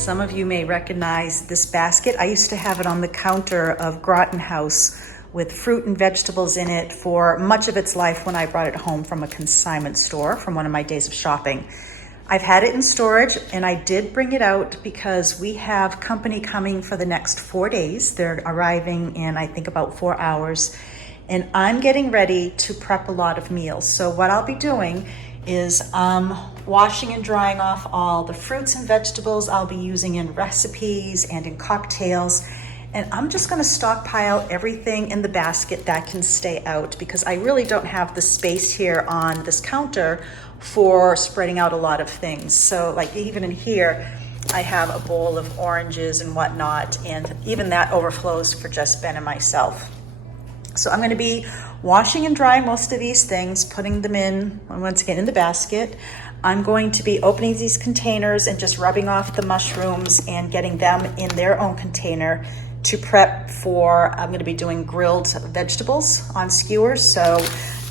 Some of you may recognize this basket. I used to have it on the counter of Groton House with fruit and vegetables in it for much of its life when I brought it home from a consignment store from one of my days of shopping. I've had it in storage and I did bring it out because we have company coming for the next 4 days. They're arriving in, I think, about 4 hours. And I'm getting ready to prep a lot of meals. So what I'll be doing is washing and drying off all the fruits and vegetables I'll be using in recipes and in cocktails. And I'm just gonna stockpile everything in the basket that can stay out because I really don't have the space here on this counter for spreading out a lot of things. So like even in here, I have a bowl of oranges and whatnot, and even that overflows for just Ben and myself. So I'm gonna be washing and drying most of these things, putting them in, once again, in the basket. I'm going to be opening these containers and just rubbing off the mushrooms and getting them in their own container to prep for, I'm gonna be doing grilled vegetables on skewers. So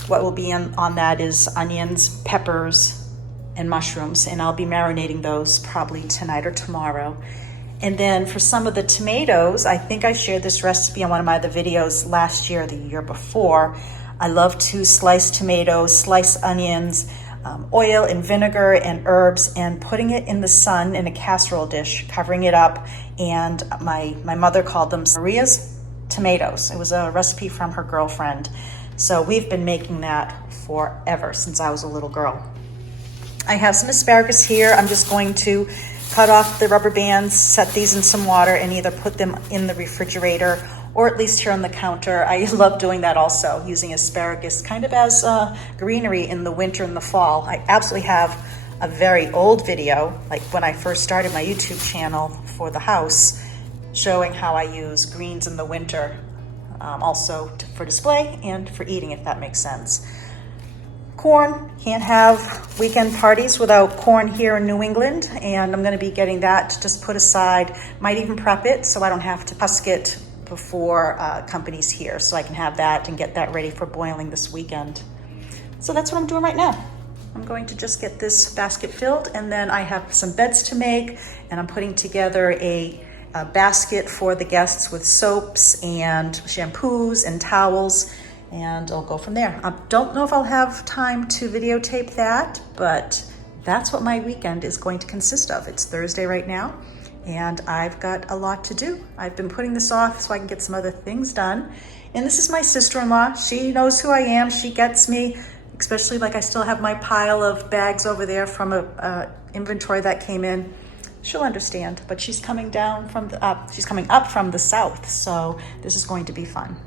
what will be on that is onions, peppers, and mushrooms, and I'll be marinating those probably tonight or tomorrow. And then for some of the tomatoes, I think I shared this recipe on one of my other videos last year or the year before. I love to slice tomatoes, slice onions, oil and vinegar and herbs, and putting it in the sun in a casserole dish, covering it up. And my mother called them Maria's tomatoes. It was a recipe from her girlfriend. So we've been making that forever, since I was a little girl. I have some asparagus here. I'm just going to cut off the rubber bands, set these in some water, and either put them in the refrigerator or at least here on the counter. I love doing that also, using asparagus kind of as greenery in the winter and the fall. I absolutely have a very old video, like when I first started my YouTube channel for the house, showing how I use greens in the winter, also for display and for eating, if that makes sense. Corn, can't have weekend parties without corn here in New England, and I'm gonna be getting that just put aside. Might even prep it so I don't have to husk it before company's here, so I can have that and get that ready for boiling this weekend. So that's what I'm doing right now. I'm going to just get this basket filled, and then I have some beds to make, and I'm putting together a basket for the guests with soaps and shampoos and towels, and I'll go from there. I don't know if I'll have time to videotape that, but that's what my weekend is going to consist of. It's Thursday right now, and I've got a lot to do. I've been putting this off so I can get some other things done. And this is my sister-in-law. She knows who I am. She gets me, especially like I still have my pile of bags over there from a inventory that came in. She'll understand, but she's coming down from she's coming up from the south, so this is going to be fun.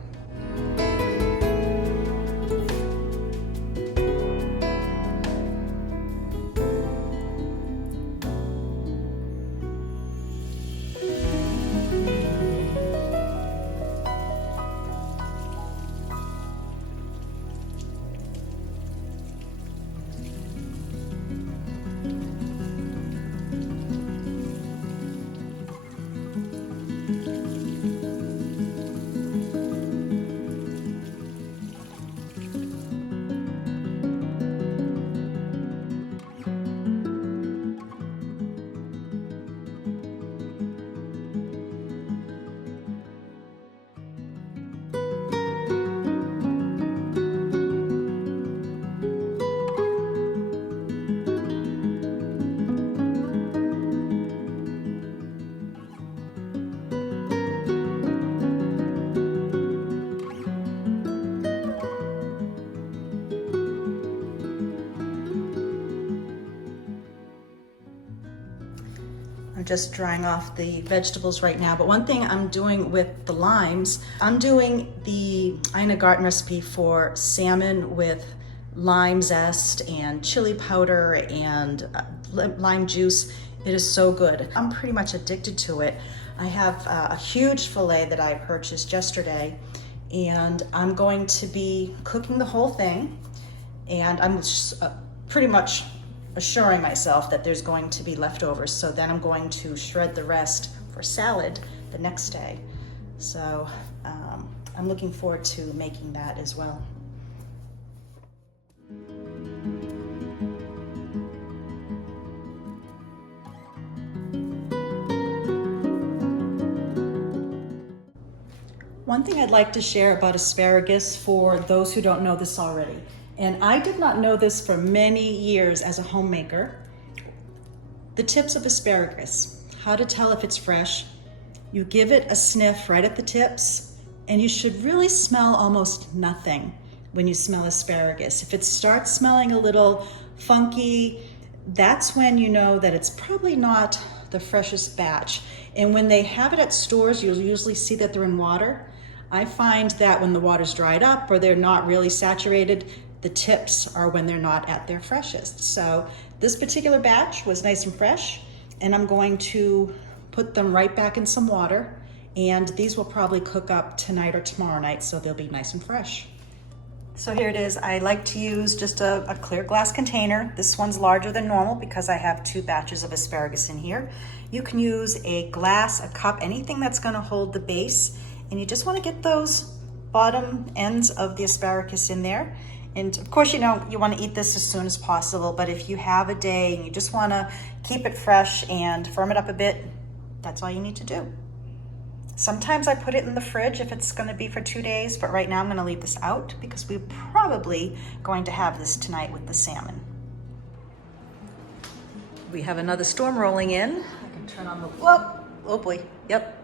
I'm just drying off the vegetables right now, but one thing I'm doing with the limes, I'm doing the Ina Garten recipe for salmon with lime zest and chili powder and lime juice. It is so good. I'm pretty much addicted to it. I have a huge fillet that I purchased yesterday, and I'm going to be cooking the whole thing, and I'm just, pretty much assuring myself that there's going to be leftovers, so then I'm going to shred the rest for salad the next day. So I'm looking forward to making that as well. One thing I'd like to share about asparagus for those who don't know this already, and I did not know this for many years as a homemaker, the tips of asparagus, how to tell if it's fresh. You give it a sniff right at the tips, and you should really smell almost nothing when you smell asparagus. If it starts smelling a little funky, that's when you know that it's probably not the freshest batch. And when they have it at stores, you'll usually see that they're in water. I find that when the water's dried up or they're not really saturated, the tips are when they're not at their freshest. So this particular batch was nice and fresh, and I'm going to put them right back in some water, and these will probably cook up tonight or tomorrow night, so they'll be nice and fresh. So here it is. I like to use just a clear glass container. This one's larger than normal because I have 2 batches of asparagus in here. You can use a glass, a cup, anything that's going to hold the base, and you just want to get those bottom ends of the asparagus in there. And of course, you know, you want to eat this as soon as possible, but if you have a day and you just want to keep it fresh and firm it up a bit, that's all you need to do. Sometimes I put it in the fridge if it's going to be for 2 days, but right now I'm going to leave this out because we're probably going to have this tonight with the salmon. We have another storm rolling in. I can turn on the, whoa, oh boy, yep.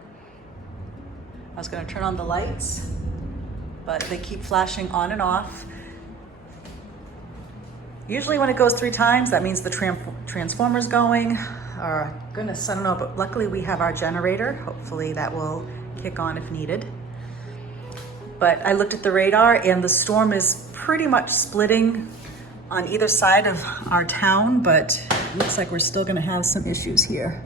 I was going to turn on the lights, but they keep flashing on and off. Usually when it goes 3 times, that means the transformer's going. Or, goodness, I don't know, but luckily we have our generator. Hopefully that will kick on if needed. But I looked at the radar and the storm is pretty much splitting on either side of our town, but it looks like we're still gonna have some issues here.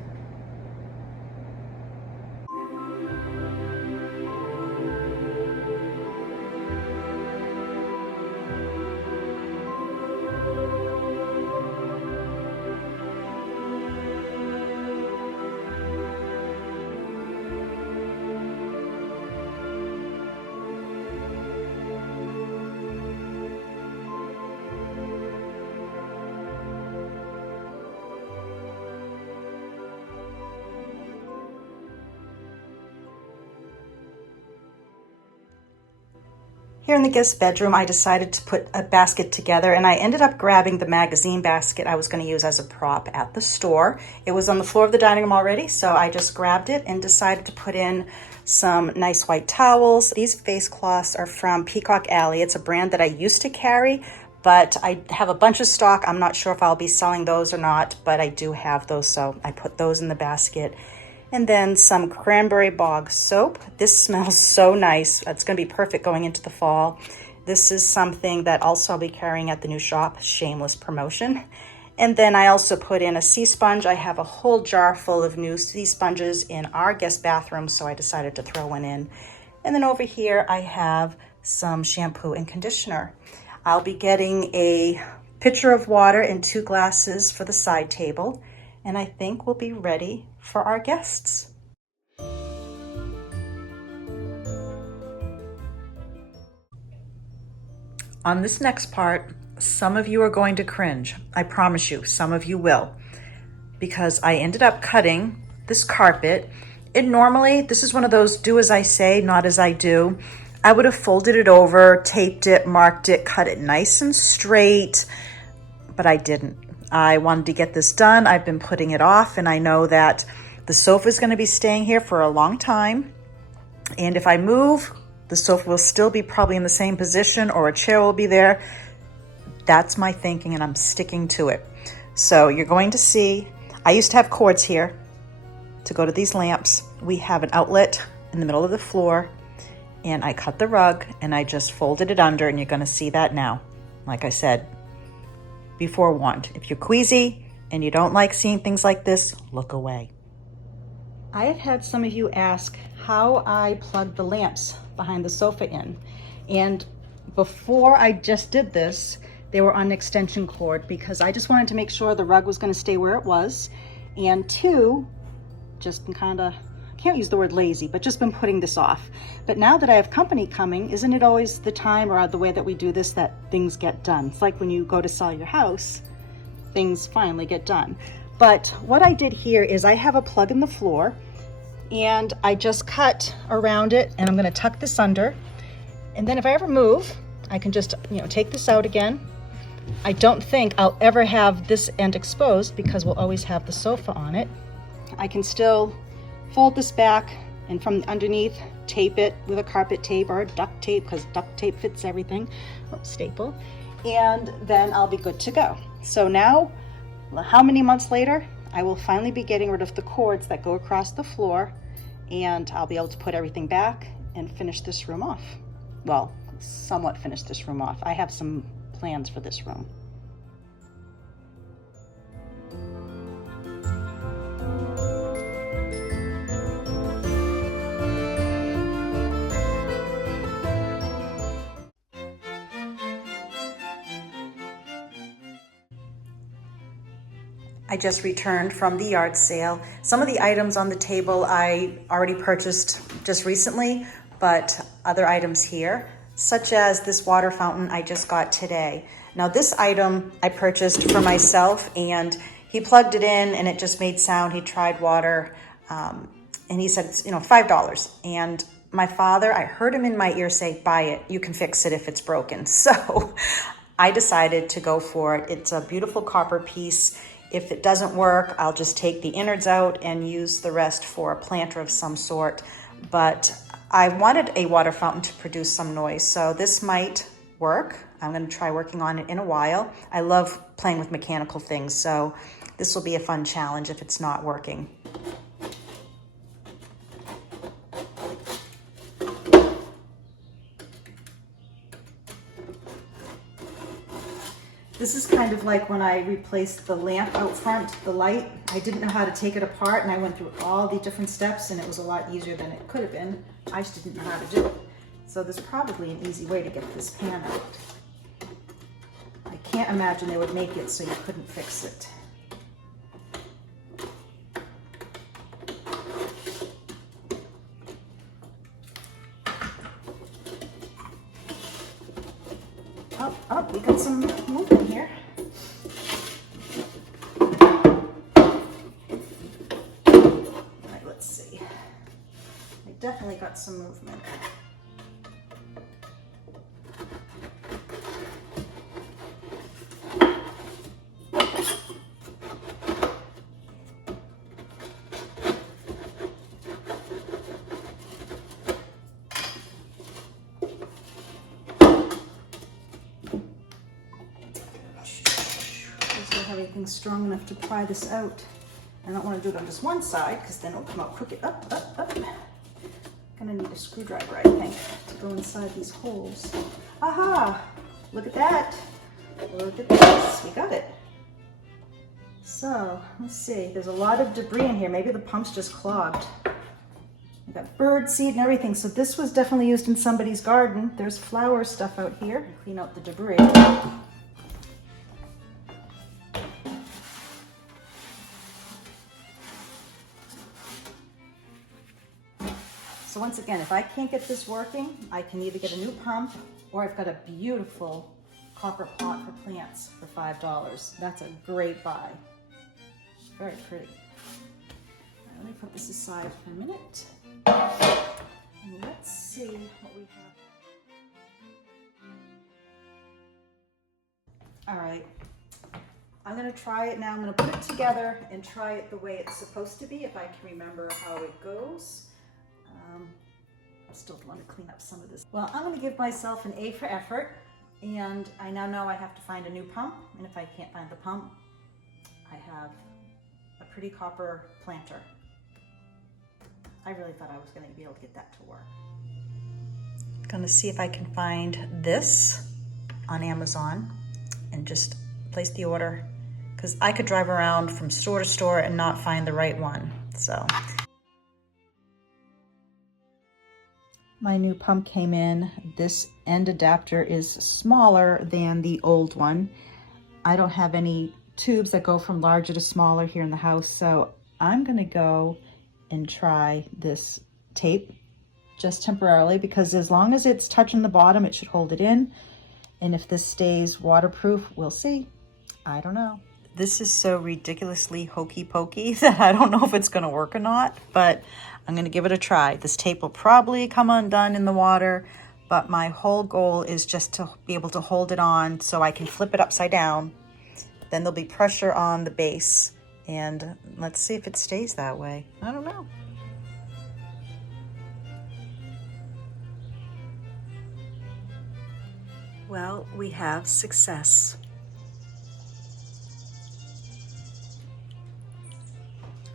Here in the guest bedroom, I decided to put a basket together, and I ended up grabbing the magazine basket I was going to use as a prop at the store. It was on the floor of the dining room already, so I just grabbed it and decided to put in some nice white towels. These face cloths are from Peacock Alley. It's a brand that I used to carry, but I have a bunch of stock. I'm not sure if I'll be selling those or not, but I do have those, so I put those in the basket. And then some cranberry bog soap. This smells so nice. It's gonna be perfect going into the fall. This is something that also I'll be carrying at the new shop, shameless promotion. And then I also put in a sea sponge. I have a whole jar full of new sea sponges in our guest bathroom, so I decided to throw one in. And then over here, I have some shampoo and conditioner. I'll be getting a pitcher of water and 2 glasses for the side table, and I think we'll be ready for our guests. On this next part, some of you are going to cringe. I promise you, some of you will, because I ended up cutting this carpet. And normally, this is one of those do as I say, not as I do. I would have folded it over, taped it, marked it, cut it nice and straight, but I didn't. I wanted to get this done. I've been putting it off, and I know that the sofa is going to be staying here for a long time. And if I move, the sofa will still be probably in the same position, or a chair will be there. That's my thinking, and I'm sticking to it. So you're going to see, I used to have cords here to go to these lamps. We have an outlet in the middle of the floor, and I cut the rug and I just folded it under, and you're going to see that now. Like I said, be forewarned. If you're queasy and you don't like seeing things like this, look away. I have had some of you ask how I plug the lamps behind the sofa in. And before I just did this, they were on an extension cord because I just wanted to make sure the rug was going to stay where it was. And 2, just been kind of, I can't use the word lazy, but just been putting this off. But now that I have company coming, isn't it always the time or the way that we do this that things get done? It's like when you go to sell your house, things finally get done. But what I did here is I have a plug in the floor, and I just cut around it, and I'm gonna tuck this under. And then if I ever move, I can just, take this out again. I don't think I'll ever have this end exposed because we'll always have the sofa on it. I can still fold this back and from underneath tape it with a carpet tape or duct tape, because duct tape fits everything, staple, and then I'll be good to go. So now, how many months later, I will finally be getting rid of the cords that go across the floor, and I'll be able to put everything back and finish this room off. Well, somewhat finish this room off. I have some plans for this room. I just returned from the yard sale. Some of the items on the table I already purchased just recently, but other items here, such as this water fountain I just got today. Now this item I purchased for myself, and he plugged it in and it just made sound. He tried water and he said it's $5. And my father, I heard him in my ear say, buy it, you can fix it if it's broken. So I decided to go for it. It's a beautiful copper piece. If it doesn't work, I'll just take the innards out and use the rest for a planter of some sort. But I wanted a water fountain to produce some noise, so this might work. I'm going to try working on it in a while. I love playing with mechanical things, so this will be a fun challenge if it's not working. This is kind of like when I replaced the lamp out front, the light. I didn't know how to take it apart, and I went through all the different steps, and it was a lot easier than it could have been. I just didn't know how to do it. So there's probably an easy way to get this pan out. I can't imagine they would make it so you couldn't fix it. Oh, we got some movement here. All right, let's see. I definitely got some movement. Everything strong enough to pry this out. I don't want to do it on just one side because then it'll come out crooked. Up. Gonna need a screwdriver, I think, to go inside these holes. Aha! Look at that. Look at this. We got it. So let's see. There's a lot of debris in here. Maybe the pump's just clogged. We got bird seed and everything. So this was definitely used in somebody's garden. There's flower stuff out here. Clean out the debris. So once again, if I can't get this working, I can either get a new pump, or I've got a beautiful copper pot for plants for $5. That's a great buy. Very pretty. Right, let me put this aside for a minute. And let's see what we have. All right, I'm gonna try it now. I'm gonna put it together and try it the way it's supposed to be, if I can remember how it goes. I still want to clean up some of this. Well, I'm going to give myself an A for effort, and I now know I have to find a new pump, and if I can't find the pump, I have a pretty copper planter. I really thought I was going to be able to get that to work. I'm going to see if I can find this on Amazon and just place the order, because I could drive around from store to store and not find the right one. So my new pump came in. This end adapter is smaller than the old one. I don't have any tubes that go from larger to smaller here in the house, so I'm gonna go and try this tape just temporarily, because as long as it's touching the bottom, it should hold it in. And if this stays waterproof, we'll see. I don't know. This is so ridiculously hokey pokey that I don't know if it's gonna work or not, but I'm gonna give it a try. This tape will probably come undone in the water, but my whole goal is just to be able to hold it on so I can flip it upside down. Then there'll be pressure on the base, and let's see if it stays that way. I don't know. Well, we have success.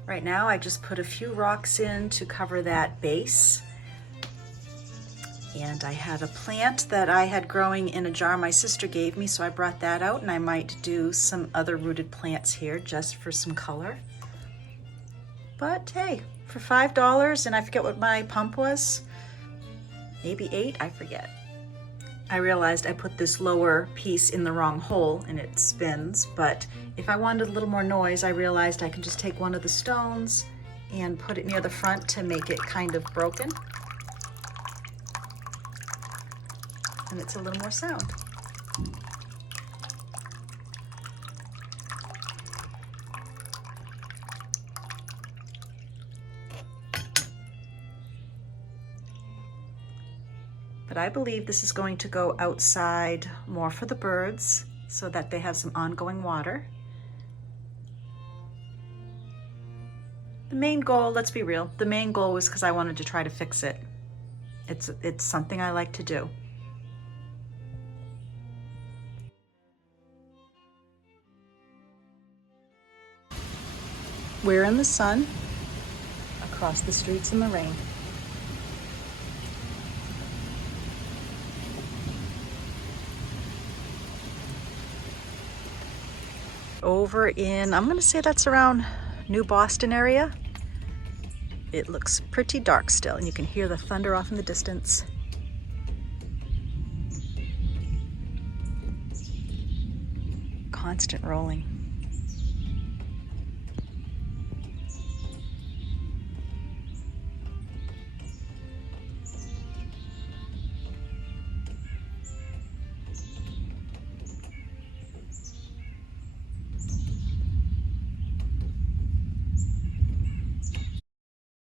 Right now I just put a few rocks in to cover that base. And I had a plant that I had growing in a jar my sister gave me, so I brought that out, and I might do some other rooted plants here just for some color. But hey, for $5, and I forget what my pump was, maybe $8, I forget. I realized I put this lower piece in the wrong hole and it spins, but if I wanted a little more noise, I realized I can just take one of the stones and put it near the front to make it kind of broken. And it's a little more sound. But I believe this is going to go outside more for the birds so that they have some ongoing water. The main goal, let's be real, the main goal was because I wanted to try to fix it. It's something I like to do. We're in the sun, across the streets in the rain. Over in, I'm gonna say that's around New Boston area. It looks pretty dark still, and you can hear the thunder off in the distance. Constant rolling.